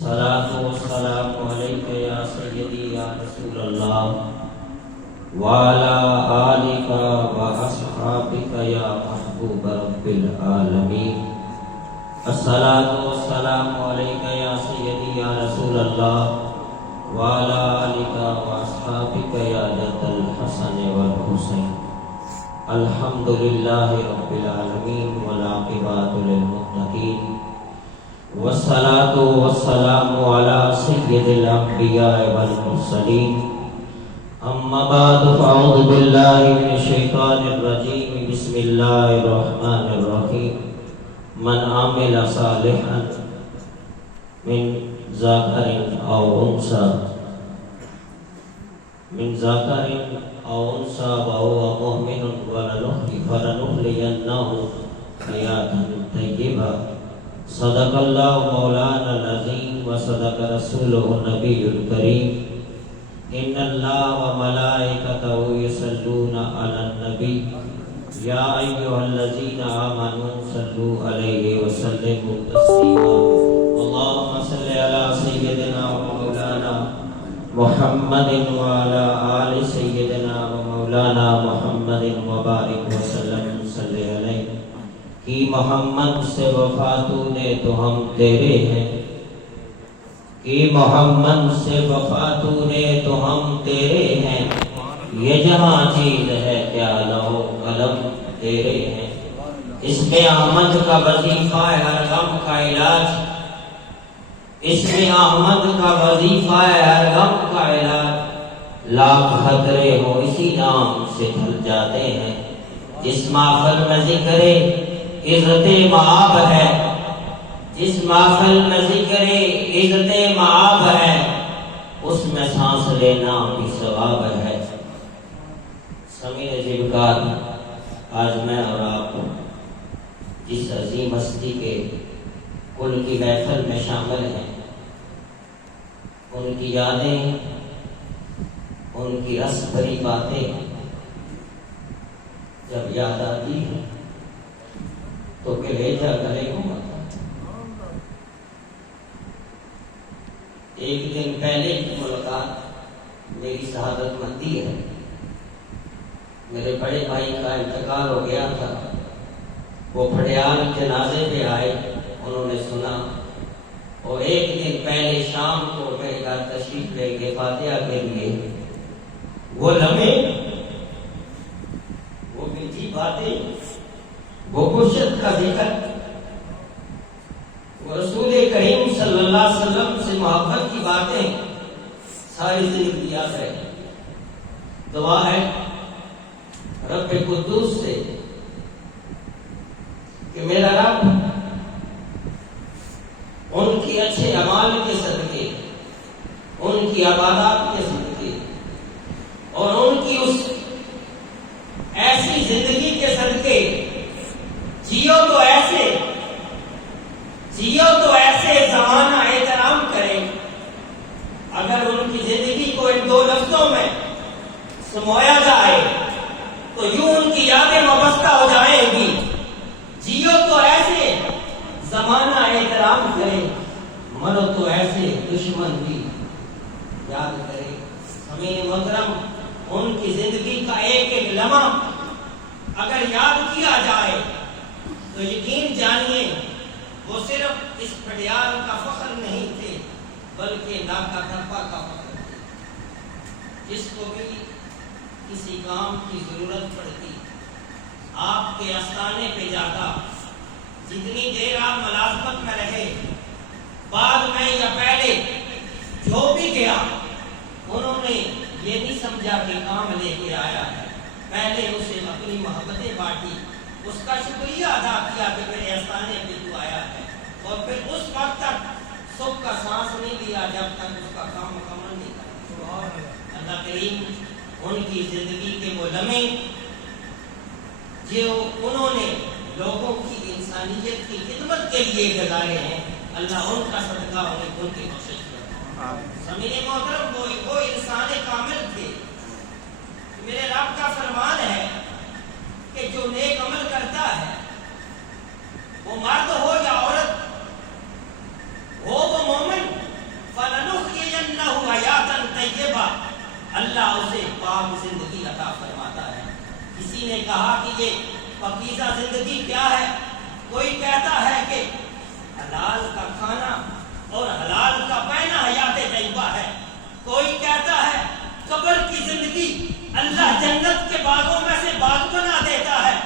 صلاۃ و سلام علیک یا سیدی یا رسول اللہ وعلی آلک و اصحابک یا محبوب رب العالمین۔ الصلاۃ و سلام علیک یا سیدی یا رسول اللہ وعلی آلک و اصحابک یا جد الحسن والحسین۔ الحمدللہ رب العالمین والعاقبۃ للمتقین والصلاة والسلام على سید الانبیاء والمرسلین۔ اما بعد فاعوذ باللہ من الشیطان الرجیم، بسم اللہ الرحمن الرحیم۔ من عمل صالحا من ذکر او انثى وهو مؤمن فلنحيينه حياة طیبہ۔ صدق اللہ مولانا العظیم وصدق رسولہ النبی الکریم۔ ان اللہ وملائکتہ یصلون علی النبی یا ایھا الذین آمنوا صلوا علیہ وسلموا تسلیما۔ اللهم صل علی سیدنا ومولانا محمد وعلی آل سیدنا ومولانا محمد وبارک وسلم صلی علیہ۔ کہ محمد سے وفا تو نے تو ہم تیرے ہیں، کہ محمد سے وفا تو نے تو ہم تیرے ہیں، یہ جہاں چیز ہے کیا لوح قلم تیرے ہیں۔ اس میں احمد کا وظیفہ ہے ہر غم کا علاج، اس میں احمد کا وظیفہ ہے ہر غم کا علاج۔ لاکھ خطرے ہو اسی نام سے ڈھل جاتے ہیں، جس محفل میں ذکر عزت معاب ہے، جس محفل میں ذکر عزت معاب ہے، اس میں سانس لینا بھی ثواب ہے۔ سمیر ذوالفقار، آج میں اور آپ جس عظیم ہستی کے کل کی محفل میں شامل ہیں، ان کی یادیں، ان کی رس بھری باتیں جب یاد آتی ہیں تو کلیجہ گلے کو ماتا۔ ایک دن پہلے کی ملاقات میری شہادت مندی ہے، میرے بڑے بھائی کا انتقال ہو گیا تھا، وہ پھڑیال جنازے پہ آئے، انہوں نے سنا، اور ایک دن پہلے شام کو میرے گھر تشریف لے کے فاتحہ کے لیے وہ لمحے، وہ میٹھی باتیں، وہ گرشت کا ذکر، وہ رسول کریم صلی اللہ علیہ وسلم سے محبت کی باتیں ساری زندگی یاد رہے۔ دعا ہے رب قدوس سے کہ میرا رب ان کی اچھے اعمال کے صدقے، ان کی عبادات کے صدقے، اور ان کی اس ایسی زندگی کے صدقے جیو تو ایسے زمانہ احترام کرے۔ اگر ان کی زندگی کو ان دو لفظوں میں سمویا جائے تو یوں ان کی یادیں وابستہ ہو جائیں گی۔ جیو تو ایسے زمانہ احترام کرے، مرو تو ایسے دشمن بھی یاد کرے۔ امین محترم، ان کی زندگی کا ایک ایک لمحہ اگر یاد کیا جائے تو یقین جانیے وہ صرف اس پھڑیال کا فخر نہیں تھے بلکہ ناکا ٹپا کا فخر تھے۔ جس کو بھی کسی کام کی ضرورت پڑتی آپ کے آستانے پہ جاتا، جتنی دیر آپ ملازمت میں رہے، بعد میں یا پہلے جو بھی گیا، انہوں نے یہ نہیں سمجھا کہ کام لے کے آیا ہے، پہلے اسے اپنی محبتیں بانٹی، اس کا شکریہ ادا کیا کہ میرے آستانے پہ تو آیا ہے، اور پھر اس وقت تک سکھ کا سانس نہیں لیا جب تک اس کا کام مکمل نہیں کرا۔ اللہ کریم ان کی زندگی کے وہ لمحے جو انہوں نے لوگوں کی انسانیت کی خدمت کے لیے گزارے ہیں، اللہ ان کا صدقہ انہیں ان کی بخشش کرے۔ سمیر محترم، وہ انسان کامل تھے۔ میرے رب کا فرمان ہے کہ جو نیک عمل کرتا ہے، وہ مرد ہو یا عورت ہو، وہ مومن پاکیزہ زندگی کیا ہے؟ کوئی کہتا ہے کہ حلال کا کھانا اور حلال کا پہنا حیات طیبہ ہے، کوئی کہتا ہے قبر کی زندگی اللہ جنت کے باغوں میں سے باغ بنا دیتا ہے،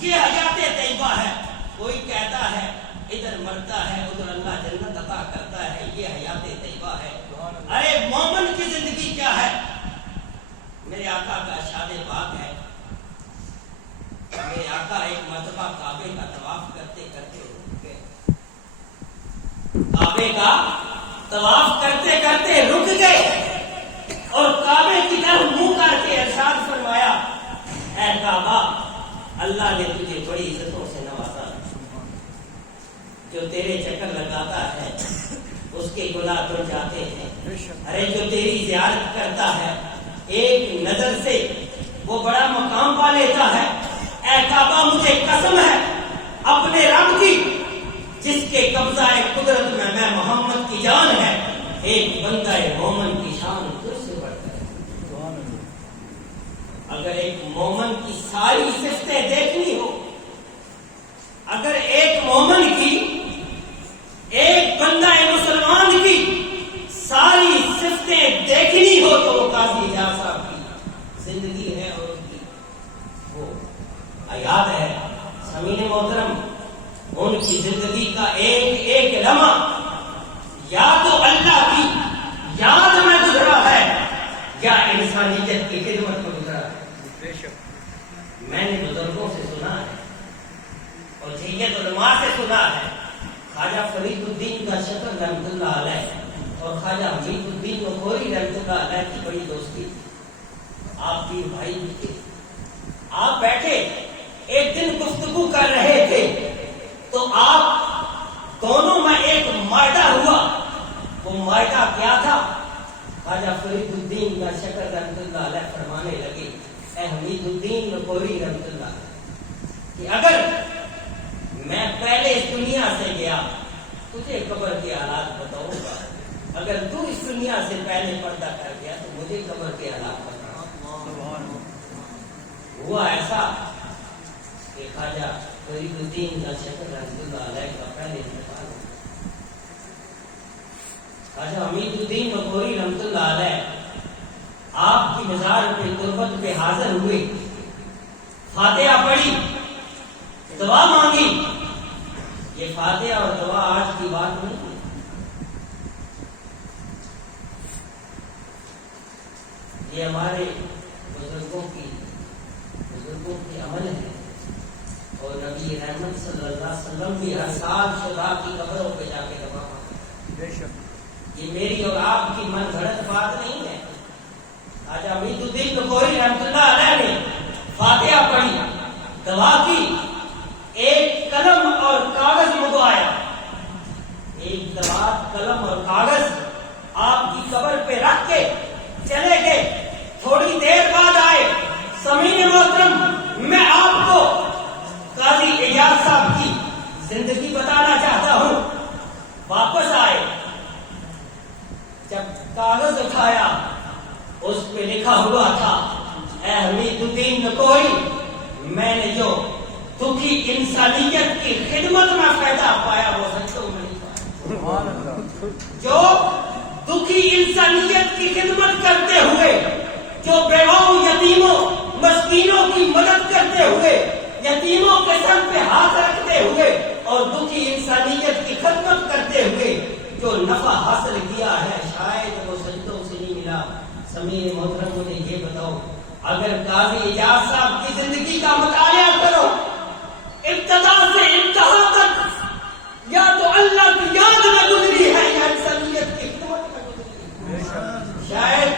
یہ حیات طیبہ ہے، کوئی کہتا ہے ادھر مرتا ہے ادھر اللہ جنت عطا کرتا ہے، یہ حیات طیبہ ہے۔ ارے مومن کی زندگی کیا ہے؟ میرے آقا کا ارشاد پاک ہے، میرے آقا ایک مرتبہ کعبے کا طواف کرتے کرتے رک گئے، کعبے کا طواف کرتے کرتے رک گئے اور کعبے کی طرف منہ کر کے ارشاد فرمایا، اے کعبہ، اللہ نے تجھے بڑی عزتوں سے نوازا، جو تیرے چکر لگاتا ہے اس کے گناہ دھل جاتے ہیں، ارے جو تیری زیارت کرتا ہے ایک نظر سے وہ بڑا مقام پا لیتا ہے۔ اے کعبہ، مجھے قسم ہے اپنے رب کی جس کے قبضہ قدرت میں محمد کی جان ہے، ایک بندہ مومن کی شان تجھ سے بڑھ کر۔ اگر ایک مومن کی ساری صفتیں دیکھنی ہو، اگر ایک مومن کی، ایک بندہ مسلمان کی ساری صفتیں دیکھنی ہو تو وہ قاضی اعجاز صاحب کی زندگی ہے اور ان کی وہ حیات ہے۔ سامعین محترم، ان کی زندگی کا ایک ایک لمحہ یا تو اللہ کی یاد میں گزرا ہے یا انسانیت کی خدمت میں گزرا ہے۔ میں نے بزرگوں سے سنا ہے اور جیت علماء سے سنا ہے، خواجہ فرید الدین کا شکر رحمۃ اللہ علیہ اور خواجہ حمید الدین نکوری رحمۃ اللہ علیہ کی بڑی دوستی، آپ بھی بھائی بھی تھے۔ آپ بیٹھے ایک دن گفتگو کر رہے تھے تو آپ دونوں میں ایک معاہدہ ہوا، وہ معاہدہ کیا تھا؟ خواجہ فرید الدین کا شکر رحمۃ اللہ علیہ فرمانے لگے، اے حمید الدین نکوری رحمۃ اللہ علیہ، کہ اگر میں پہلے اس دنیا سے گیا تجھے قبر کے حالات بتاؤں گا، اگر تو اس دنیا سے پہلے پردہ کر گیا تو مجھے قبر کے حالات بتاؤں۔ ہوا ایسا کہ خواجہ فرید الدین کا شکر رحمۃ اللہ علیہ کا پہلے انتقال ہوا۔ خواجہ حمید الدین نکوری رحمۃ اللہ علیہ آپ کی مزار پہ تربت پہ حاضر ہوئے، فاتحہ پڑھی، دعا مانگی۔ یہ فاتحہ اور دعا آج کی بات نہیں ہے، یہ ہمارے بزرگوں کی عمل ہے، اور نبی رحمت صلی اللہ علیہ وسلم بھی ہر سال شہداء کی قبروں پہ جا کے دعا مانگتے۔ یہ میری اور آپ کی من گھڑت بات نہیں ہے۔ خواجہ حمید الدین نکوری رحمۃ اللہ علیہ نے فاتحہ پڑھی، دعا کی، ایک قلم اور کاغذ منگوایا، ایک دوات قلم اور کاغذ آپ کی قبر پہ رکھ کے چلے گئے۔ تھوڑی دیر بعد آئے۔ سامعین محترم، میں آپ کو قاضی اعجاز صاحب کی زندگی بتانا چاہتا ہوں۔ واپس آئے، جب کاغذ اٹھایا اس پہ لکھا ہوا تھا، اے حمید الدین نکوری، میں نے جو دکھی انسانیت کی خدمت میں فائدہ پایا وہ سچوں میں نہیں پایا۔ جو دکھی انسانیت کی خدمت کرتے ہوئے، جو بیواؤں، یتیموں، مسکینوں کی مدد کرتے ہوئے، یتیموں کے سر پہ ہاتھ رکھتے ہوئے اور دکھی انسانیت کی خدمت کرتے ہوئے جو نفع حاصل کیا ہے، شاید وہ سجدوں سے نہیں ملا۔ سامعین محترم، مجھے یہ بتاؤ، اگر قاضی اعجاز صاحب کی زندگی کا مطالعہ کرو، ابتدا سے انتہا تک یا تو اللہ کی یاد میں گزری ہے یا انسانیت کی خدمت میں گزری ہے۔ شاید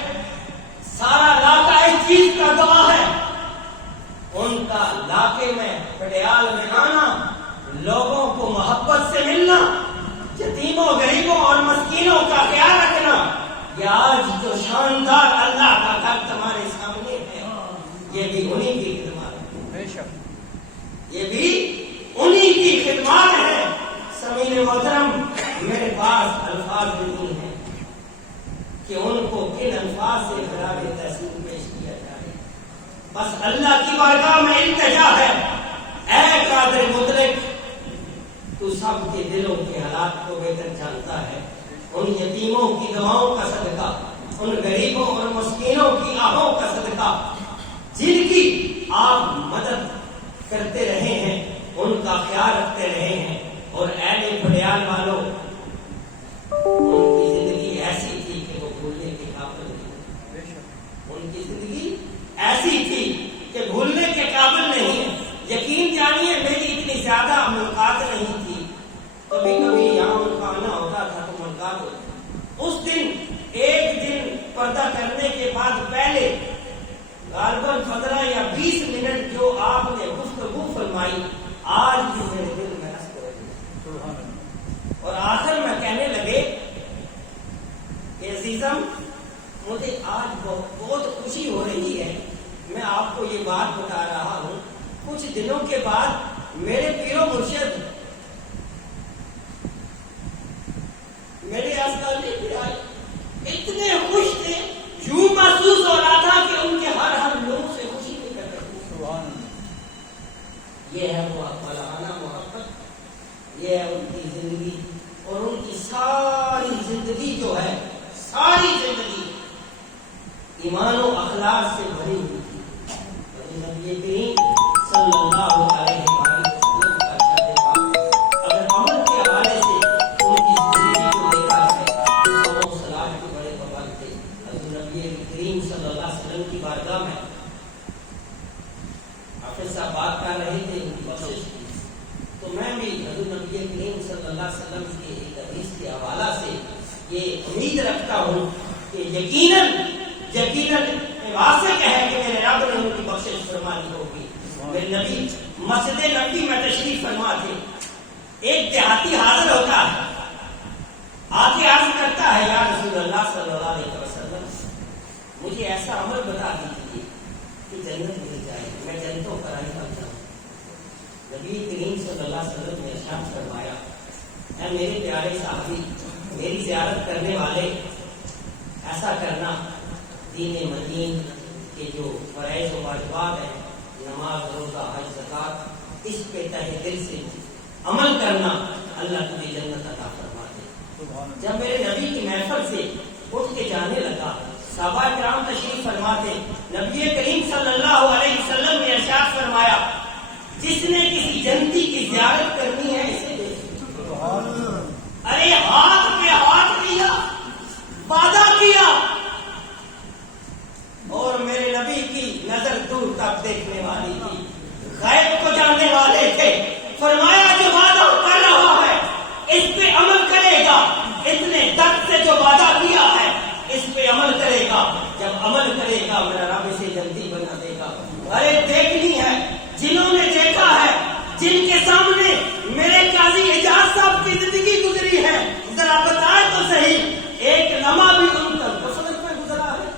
سارا علاقہ اس چیز کا گواہ ہے۔ ان کا علاقے میں پٹیال میں آنا، لوگوں کو محبت سے ملنا، یتیموں، غریبوں اور مسکینوں کا خیال رکھنا، یہ آج جو شاندار اللہ کا گھر تمہارے سامنے ہے، یہ بھی انہی کی خدمات ہے، یہ بھی انہی کی خدمات ہے۔ سامعین محترم، میرے پاس الفاظ نہیں ہیں کہ ان کو کن الفاظ سے خراج تحسین پیش کیا جائے، بس اللہ کی بارگاہ میں التجا ہے، اے قادر مطلق، تو سب کے دلوں کے حالات کو بہتر جانتا ہے. ان یتیموں کی دعاؤں کا صدقہ، ان غریبوں اور مسکینوں کی آہوں کا صدقہ جن کی آپ مدد کرتے رہے ہیں، ان کا خیال رکھتے رہے ہیں. اور اہل پڑیال والوں، ان کی زندگی ایسی تھی کہ وہ بھولنے کے قابل نہیں. ان کی زندگی ایسی تھی کہ بھولنے کے قابل نہیں. یقین جانیے میری اتنی زیادہ ملاقات نہیں تھی. کبھی کبھی یہاں ان کا آنا ہوتا تھا تو ملاقات ہوتی. اس دن ایک دن پردہ کرنے کے بعد پہلے غالباً 15 یا 20 منٹ جو آپ نے گفتگو فرمائی آج بھی میرے دل میں رس ہو رہی ہے. اور آخر میں کہنے لگے کہ عزیزم، مجھے آج بہت خوشی ہو رہی ہے. میں آپ کو یہ بات بتا رہا ہوں، کچھ دنوں کے بعد میرے پیر و مرشد میرے آسانی پہ آئے، اتنے خوش تھے، یوں محسوس ہو رہا تھا کہ ان کے ہر لوگ سے خوشی نہیں کر رہے. یہ ہے وہ اقبالانہ محبت، یہ ہے ان کی زندگی. اور ان کی ساری زندگی جو ہے، ساری زندگی ایمان و اخلاق سے بھری ہوئی تھی. نبی کریم صلی اللہ علیہ وسلم کا ارشاد پاک اگر عمل کے حوالے سے ان کی زندگی کو دیکھا ہے تو وہ صلاح کے بڑے پابند تھے. حضرت نبی کریم صلی اللہ علیہ وسلم کی بارگاہ میں حافظ صاحب بات کر رہے تھے ان کی بخشش کی، تو میں بھی حضرت نبی کریم صلی اللہ علیہ وسلم کی ایک حدیث کے حوالہ سے یہ امید رکھتا ہوں کہ یقیناً واثق ہے کہ میرے رب نے ان کی بخشش فرمانی ہوگی. میرے نبی مسجد نبی میں تشریف فرما تھے. ایک دیہاتی حاضر ہوتا ہے، آگے عرض کرتا ہے یا رسول اللہ صلی اللہ علیہ وسلم، مجھے ایسا عمل بتا دیجیے کہ جنت مل جائے، میں جنتوں پر آئی بن جاؤں. نبی کریم صلی اللہ علیہ وسلم نے ارشاد فرمایا، اے میرے پیارے صحابی، میری زیارت کرنے والے، ایسا کرنا دین مدین کے جو فرائض و واجبات ہیں، نماز، روزہ، حج، زکات، اس پہ تہہ دل سے عمل کرنا، اللہ تجھے جنت عطا فرما دے. جب میرے نبی کی محفل سے اٹھ کے جانے لگا، صحابہ کرام تشریف فرماتے، نبی کریم صلی اللہ علیہ وسلم نے ارشاد فرمایا، جس نے کسی جنتی کی زیارت کرنی ہے اسے دے. ارے ہاتھ پہ ہاتھ لیا، وعدہ کیا، اور میرے نبی کی نظر دور تک دیکھنے والی تھی، غیب کو جاننے والے تھے. فرمایا جو وعدہ کر رہا ہے اس پہ عمل کرے گا، اتنے درد سے جو وعدہ کیا ہے اس پہ عمل کرے گا. جب عمل کرے گا میرا رب اسے جلدی بنا دے گا. ارے دیکھنی ہے جنہوں نے دیکھا ہے، جن کے سامنے میرے قاضی اعجاز صاحب کی زندگی گزری ہے، ذرا بتائے تو صحیح ایک لمحہ بھی ان کا غفلت میں گزرا ہے؟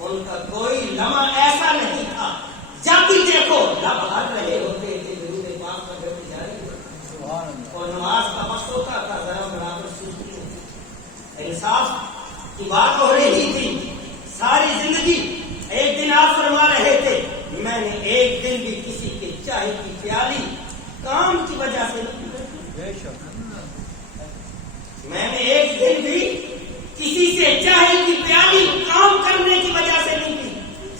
ان کا کوئی لمحہ ایسا نہیں تھا جب بھی دیکھو لب ہٹ رہے ہوتے تھے، درود پاک پر بیٹھ جائے اور نماز کا وقت ہوتا تھا، ذرا برابر سستی ہوتی. انصاف کی بات ہو رہی تھی ساری زندگی. ایک دن آپ فرما رہے تھے، میں نے ایک دن بھی کسی کے چائے کی پیالی کام کی وجہ سے نہیں پی. میں نے ایک دن بھی کسی سے چائے کی پیالی کام کرنے کی وجہ سے نہیں پی.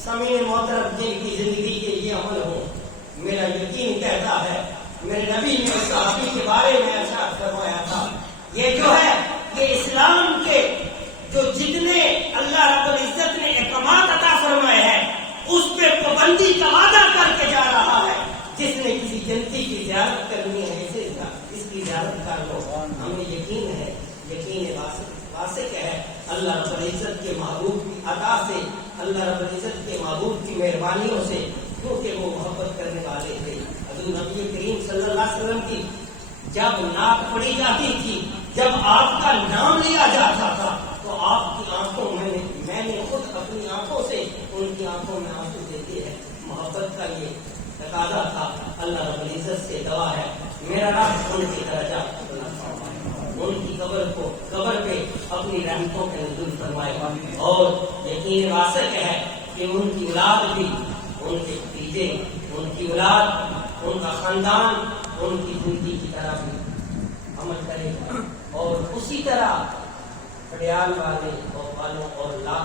سامعین محترم، جن کی زندگی کے یہ عمل ہو، میرا یقین کہتا ہے، میرے نبی نے اس صحابی کے بارے میں ارشاد فرمایا تھا، یہ جو ہے یہ اسلام کے جو جتنے اللہ رب العزت نے احکامات عطا فرمائے ہیں اس پہ پابندی کا وعدہ کر کے جا رہا ہے. جس نے کسی جنتی کی زیارت کرنی ہے اس کی زیارت کر لو. ہمیں یقین ہے، یقین واثق ہے اللہ رب العزت کے محبوب کی عطا سے، اللہ رب العزت کے محبوب کی مہربانیوں سے، کیونکہ وہ محبت کرنے والے تھے. حضرت نبی کریم صلی اللہ علیہ وسلم کی جب ناک پڑی جاتی تھی، جب آپ کا نام لیا جاتا تھا تو آپ کی آنکھوں میں نے خود اپنی آنکھوں سے ان کی آنکھوں میں آنسو دیتے ہیں. محبت کا یہ تقاضا تھا. اللہ رب العزت سے دعا ہے میرا رب ان کی درجہ ان کی قبر پہ اپنی رحمتوں کے نزول فرمائے. اور یقین واثق ہے کہ ان کی اولاد بھی ان کے بھتیجے، ان کی اولاد، ان کا خاندان ان کی زندگی کی طرح بھی عمل کرے گا، اور اسی طرح پڑیال والے اور والوں اور لا